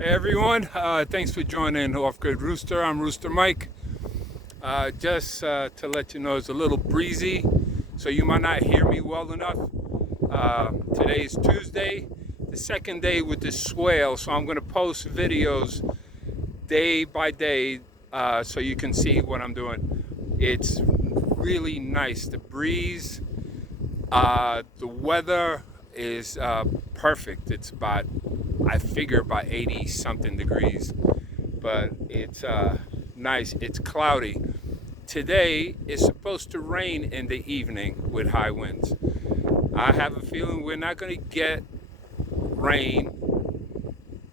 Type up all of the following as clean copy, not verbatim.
Hey everyone, thanks for joining Off Grid Rooster. I'm Rooster Mike. Just to let you know, it's a little breezy, so you might not hear me well enough. Today is Tuesday, the second day with this swale, so I'm going to post videos day by day so you can see what I'm doing. It's really nice. The breeze, the weather is perfect. It's about, I figure, about 80 something degrees, but it's nice. It's cloudy. Today is supposed to rain in the evening with high winds. I have a feeling we're not going to get rain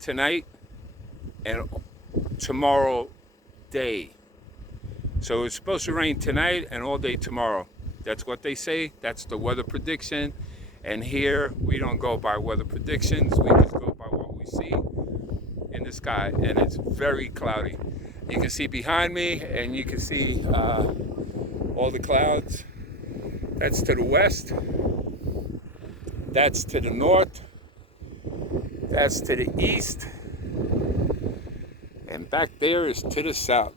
tonight and tomorrow day. So it's supposed to rain tonight and all day tomorrow. That's what they say. That's the weather prediction. And here we don't go by weather predictions. We just go by what we see in the sky. And it's very cloudy. You can see behind me, and you can see all the clouds. That's to the west. That's to the north. That's to the east. And back there is to the south.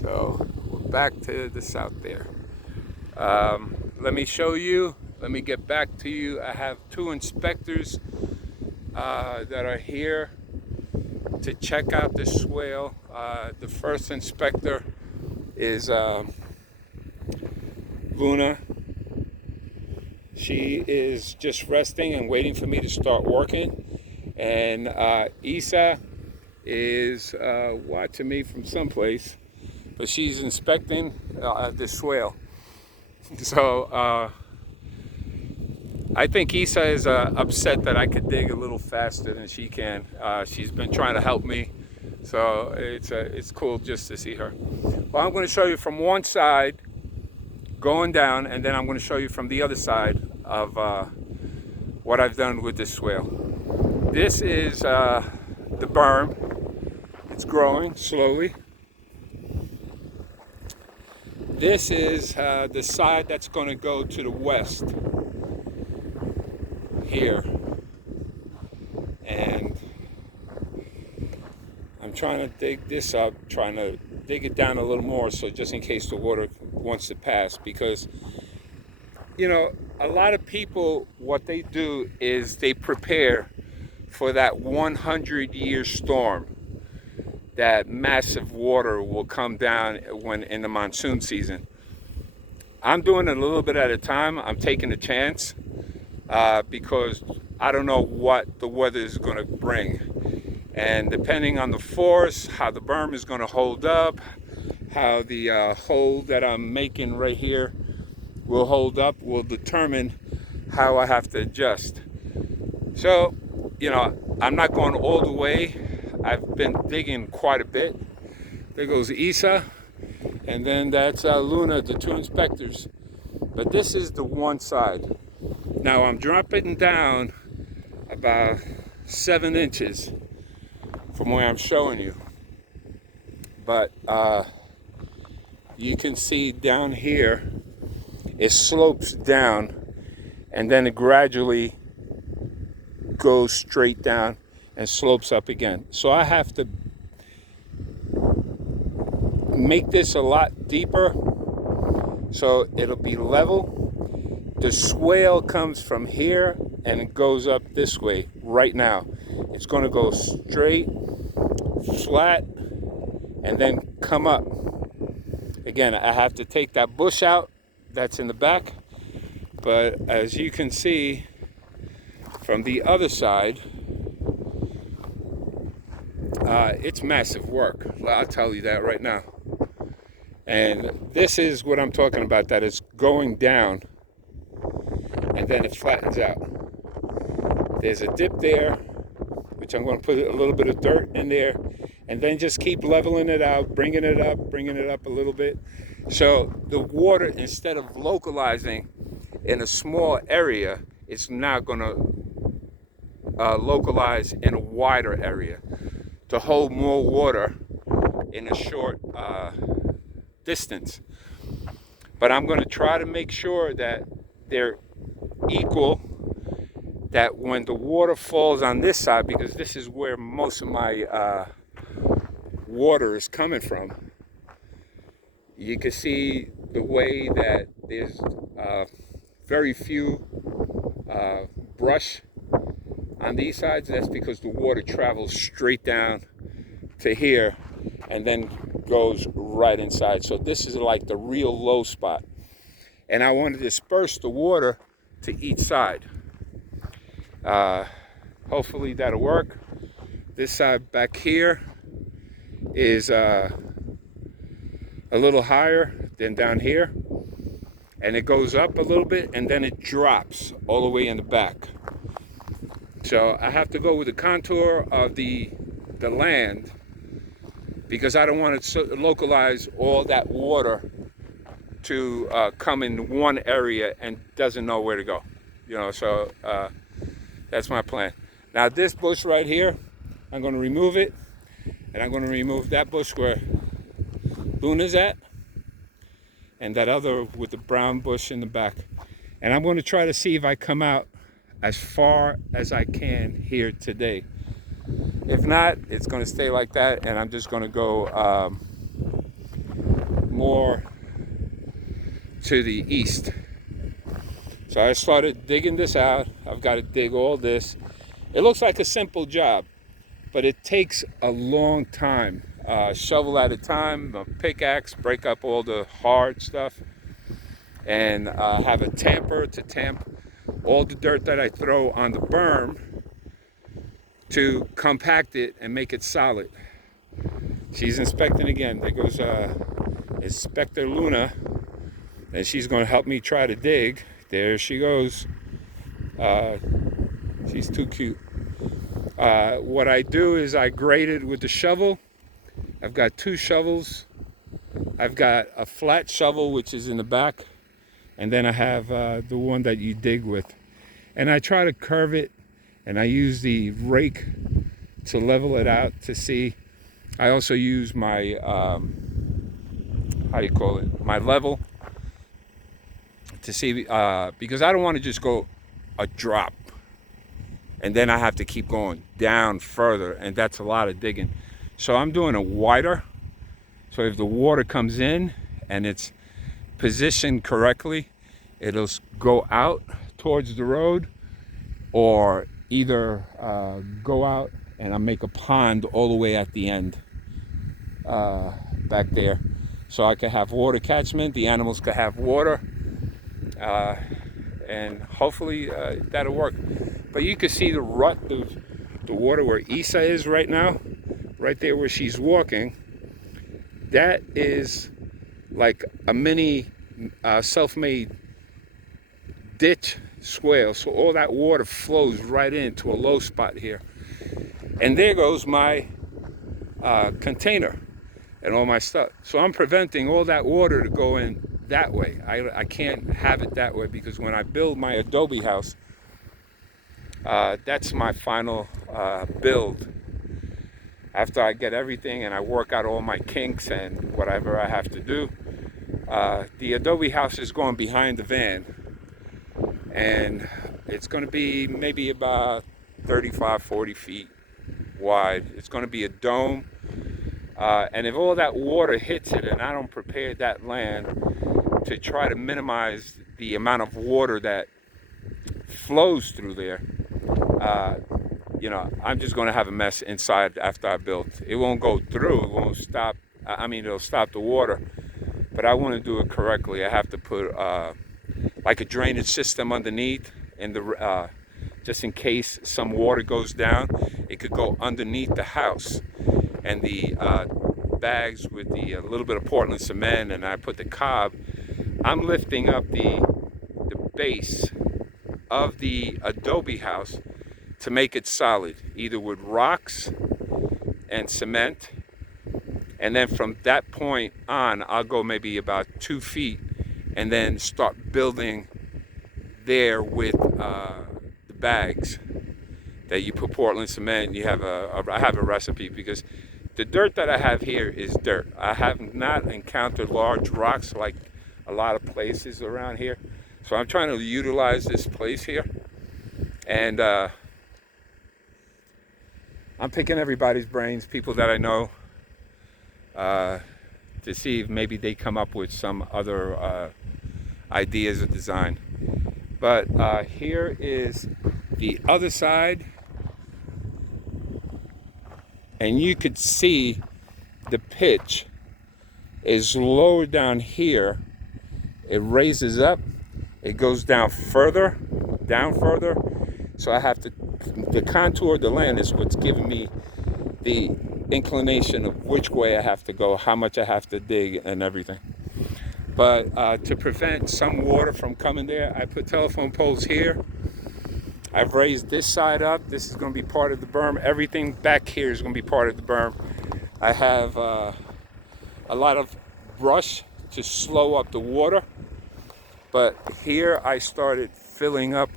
So we're back to the south there. Let me show you. Let me get back to you. I have two inspectors that are here to check out the swale. The first inspector is Luna. She is just resting and waiting for me to start working. And Isa is watching me from someplace, but she's inspecting the swale. So I think Isa is upset that I could dig a little faster than she can. She's been trying to help me, so it's cool just to see her. Well, I'm going to show you from one side going down, and then I'm going to show you from the other side of what I've done with this swale. This is the berm. It's growing slowly. This is the side that's going to go to the west here. And I'm trying to dig this up, trying to dig it down a little more, so just in case the water wants to pass. Because, you know, a lot of people, what they do is they prepare for that 100-year storm. That massive water will come down when in the monsoon season. I'm doing it a little bit at a time. I'm taking a chance because I don't know what the weather is going to bring. And depending on the force, how the berm is going to hold up, how the hole that I'm making right here will hold up, will determine how I have to adjust. So, you know, I'm not going all the way. I've been digging quite a bit. There goes Isa, and then that's Luna, the two inspectors. But this is the one side. Now I'm dropping down about 7 inches from where I'm showing you. But you can see down here, it slopes down, and then it gradually goes straight down and slopes up again. So I have to make this a lot deeper so it'll be level. The swale comes from here and it goes up this way right now. It's going to go straight, flat, and then come up. Again, I have to take that bush out that's in the back, but as you can see from the other side, it's massive work. I'll tell you that right now. And this is what I'm talking about, that it's going down and then it flattens out. There's a dip there, which I'm going to put a little bit of dirt in there, and then just keep leveling it out, bringing it up a little bit. So the water, instead of localizing in a small area, it's now going to localize in a wider area to hold more water in a short distance. But I'm going to try to make sure that they're equal, that when the water falls on this side, because this is where most of my water is coming from, you can see the way that there's very few brush on these sides. That's because the water travels straight down to here and then goes right inside. So this is like the real low spot. And I want to disperse the water to each side. Hopefully that'll work. This side back here is a little higher than down here, and it goes up a little bit and then it drops all the way in the back. So I have to go with the contour of the land, because I don't want to localize all that water to come in one area and doesn't know where to go, you know. So that's my plan. Now this bush right here, I'm going to remove it, and I'm going to remove that bush where Luna's at, and that other with the brown bush in the back. And I'm going to try to see if I come out as far as I can here today. If not, it's going to stay like that, and I'm just going to go more to the east. So I started digging this out. I've got to dig all this. It looks like a simple job, but it takes a long time. Shovel at a time, a pickaxe, break up all the hard stuff, and have a tamper to tamp all the dirt that I throw on the berm to compact it and make it solid. She's inspecting again. There goes Inspector Luna, and she's going to help me try to dig. There she goes. She's too cute. What I do is I grade it with the shovel. I've got 2 shovels. I've got a flat shovel, which is in the back, and then I have the one that you dig with. And I try to curve it, and I use the rake to level it out to see. I also use my, my level to see, because I don't want to just go a drop and then I have to keep going down further, and that's a lot of digging. So I'm doing a wider, so if the water comes in and it's positioned correctly, it'll go out towards the road, or either go out and I make a pond all the way at the end back there, so I can have water catchment, the animals can have water, and hopefully that'll work. But you can see the rut of the water where Isa is right now, right there where she's walking. That is like a mini self-made ditch swale. So all that water flows right into a low spot here. And there goes my container and all my stuff. So I'm preventing all that water to go in that way. I can't have it that way, because when I build my adobe house, that's my final build. After I get everything and I work out all my kinks and whatever I have to do, the adobe house is going behind the van, and it's going to be maybe about 35-40 feet wide. It's going to be a dome, and if all that water hits it and I don't prepare that land to try to minimize the amount of water that flows through there, you know, I'm just going to have a mess inside after I build. It won't go through, it won't stop. I mean, it'll stop the water, but I want to do it correctly. I have to put like a drainage system underneath, in the just in case some water goes down, it could go underneath the house. And the bags with the little bit of Portland cement, and I put the cob, I'm lifting up the base of the adobe house to make it solid, either with rocks and cement. And then from that point on, I'll go maybe about 2 feet and then start building there with the bags that you put Portland cement. You have I have a recipe, because the dirt that I have here is dirt. I have not encountered large rocks like a lot of places around here. So I'm trying to utilize this place here. And I'm picking everybody's brains, people that I know, to see if maybe they come up with some other ideas of design. But here is the other side, and you could see the pitch is lower down here. It raises up, it goes down further. So I have to, the contour of the land is what's giving me the inclination of which way I have to go, how much I have to dig and everything. But to prevent some water from coming there, I put telephone poles here. I've raised this side up. This is going to be part of the berm. Everything back here is going to be part of the berm. I have a lot of brush to slow up the water. But here I started filling up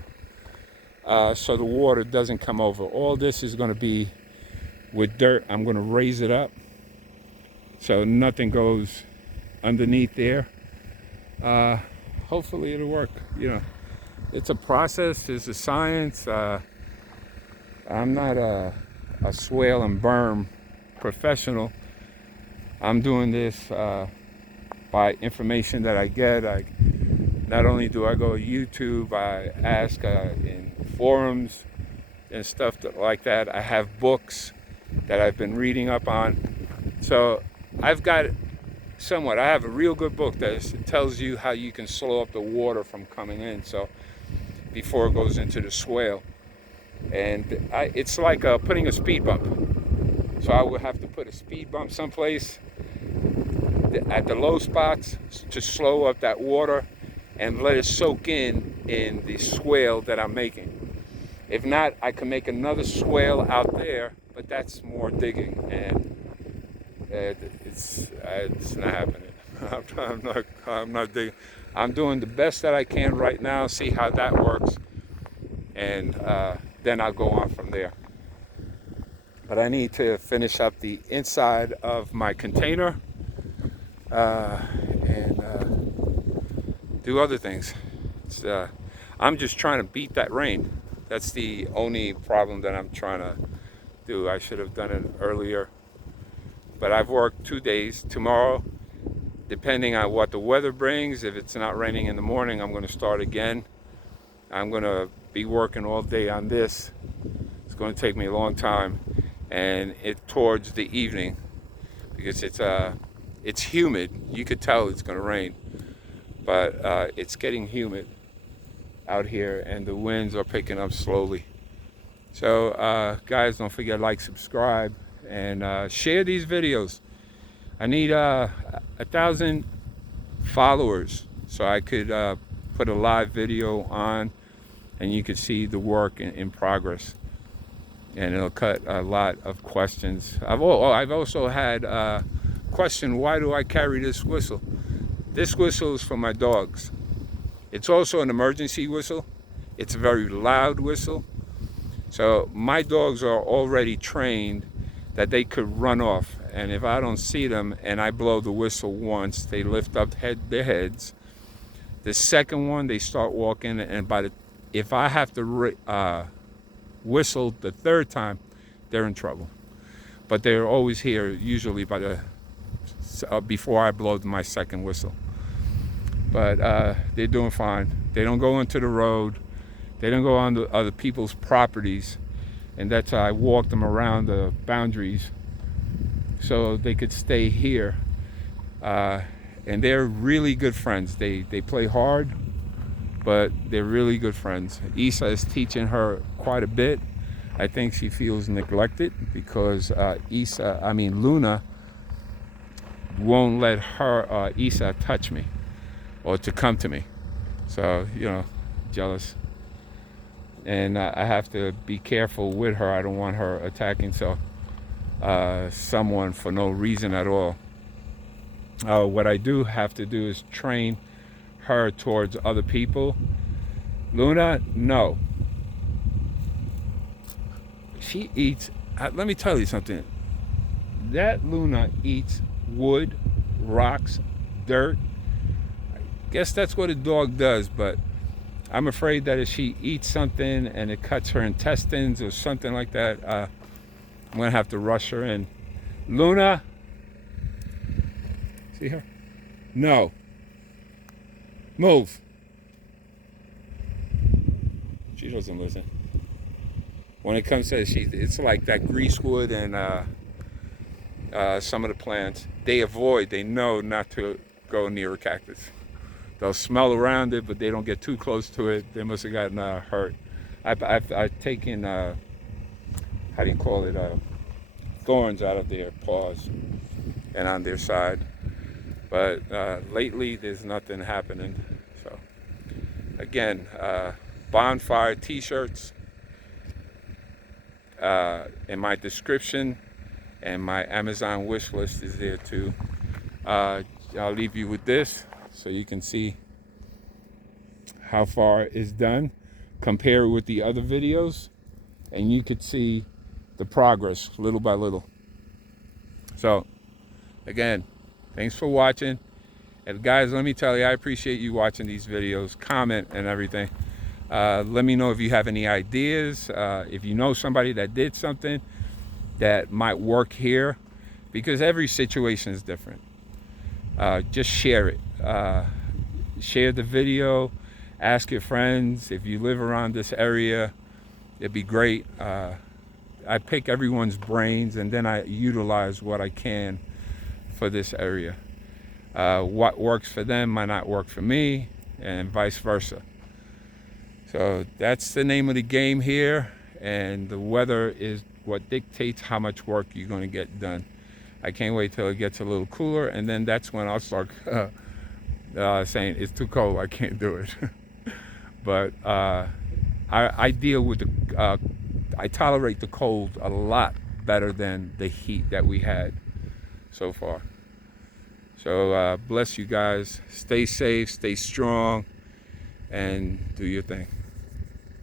so the water doesn't come over. All this is going to be with dirt. I'm going to raise it up so nothing goes underneath there. Hopefully it'll work. You know, it's a process, it's a science. I'm not a swale and berm professional. I'm doing this by information that I get. Not only do I go to YouTube, I ask in forums and stuff like that. I have books that I've been reading up on. So I've got somewhat. I have a real good book that tells you how you can slow up the water from coming in, so before it goes into the swale. And it's like putting a speed bump. So I would have to put a speed bump someplace at the low spots to slow up that water and let it soak in the swale that I'm making. If not, I can make another swale out there, but that's more digging, and it's not happening. I'm not digging. I'm doing the best that I can right now, see how that works, and then I'll go on from there. But I need to finish up the inside of my container and do other things. I'm just trying to beat that rain. That's the only problem that I'm trying to do. I should have done it earlier. But I've worked 2 days. Tomorrow, depending on what the weather brings, if it's not raining in the morning, I'm going to start again. I'm going to be working all day on this. It's going to take me a long time, and towards the evening, because it's humid. You could tell it's going to rain, but it's getting humid out here, and the winds are picking up slowly. So guys, don't forget to like, subscribe, and share these videos. I need 1,000 followers so I could put a live video on, and you could see the work in progress, and it'll cut a lot of questions. I've also had a question: why do I carry this whistle? This whistle is for my dogs. It's also an emergency whistle. It's a very loud whistle. So my dogs are already trained that they could run off, and if I don't see them and I blow the whistle once, they lift up their heads. The second one, they start walking, and if I have to whistle the third time, they're in trouble. But they're always here, usually before I blow my second whistle. But they're doing fine. They don't go into the road. They don't go on other people's properties. And that's how I walk them around the boundaries so they could stay here. And they're really good friends. They play hard, but they're really good friends. Isa is teaching her quite a bit. I think she feels neglected because Luna won't let her Isa touch me or to come to me. So, jealous. And I have to be careful with her. I don't want her attacking someone for no reason at all. What I do have to do is train her towards other people. Luna, no. She eats, let me tell you something. That Luna eats wood, rocks, dirt. I guess that's what a dog does, but I'm afraid that if she eats something and it cuts her intestines or something like that, I'm gonna have to rush her in. Luna, see her? No. Move. She doesn't listen. When it comes to it's like that greasewood and some of the plants, they know not to go near a cactus. They'll smell around it, but they don't get too close to it. They must have gotten hurt. I've taken, how do you call it, thorns out of their paws and on their side. But lately, there's nothing happening. So, again, bonfire t-shirts in my description, and my Amazon wish list is there too. I'll leave you with this so you can see how far it's done. Compare it with the other videos, and you could see the progress little by little. So, again, thanks for watching. And guys, let me tell you, I appreciate you watching these videos, comment and everything. Let me know if you have any ideas, if you know somebody that did something that might work here, because every situation is different. Just share it. Share the video, ask your friends. If you live around this area, it'd be great. I pick everyone's brains and then I utilize what I can for this area. What works for them might not work for me, and vice versa. So that's the name of the game here, and the weather is what dictates how much work you're going to get done. I can't wait till it gets a little cooler, and then that's when I'll start saying it's too cold, I can't do it. But I deal with I tolerate the cold a lot better than the heat that we had so far. So bless you guys. Stay safe, stay strong, and do your thing.